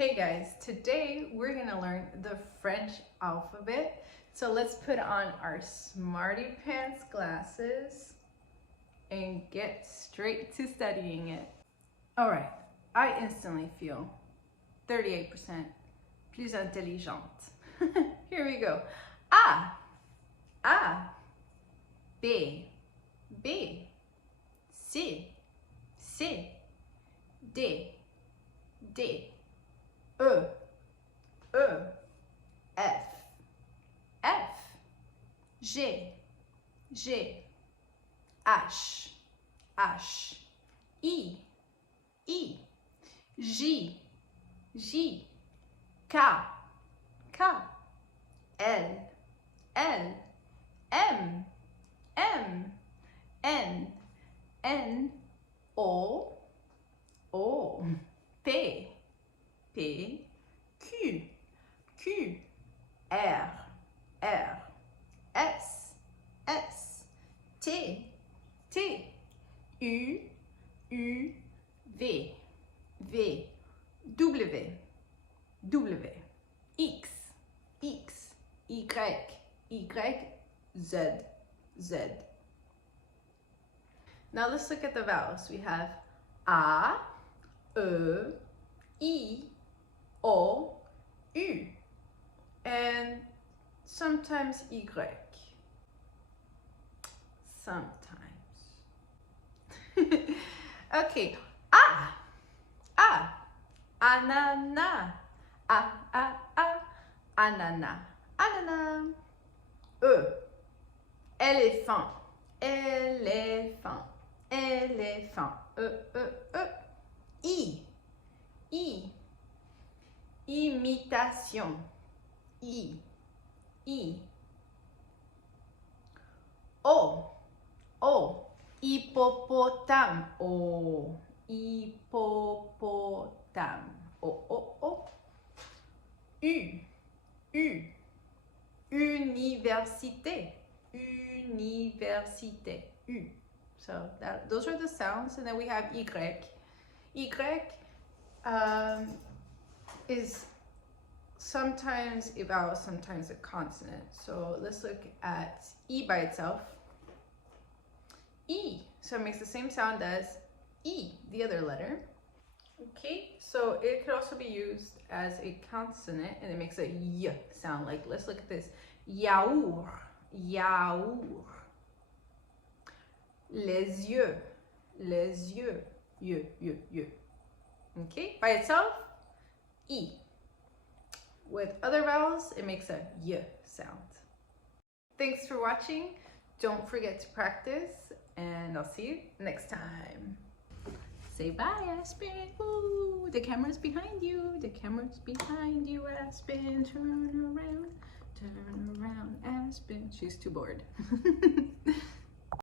Hey guys, today we're gonna learn the French alphabet. So let's put on our smarty pants glasses and get straight to studying it. All right, I instantly feel 38% plus intelligente. Here we go. A, B, C, D, E, F, G, H, I, J, K, L, M, N, O, P, Q, R, S, T, U, V, W, X, Y, Z. Now let's look at the vowels. We have A, E, I, O, U, and sometimes Y. Sometimes. Okay, anana, anana, éléphant, I, imitation, O, hippopotame, hippopotame, U, université, U. So those are the sounds, and then we have Y. Y is sometimes a vowel, sometimes a consonant. So let's look at E by itself. E, so it makes the same sound as E, the other letter. Okay, so it could also be used as a consonant, and it makes a Y sound. Like, let's look at this. Yaourt. Les yeux. Y. Okay, by itself, E. With other vowels, it makes a Y sound. Thanks for watching. Don't forget to practice, and I'll see you next time. Say bye, Aspen. Ooh, the camera's behind you. Aspen. Turn around, Aspen. She's too bored.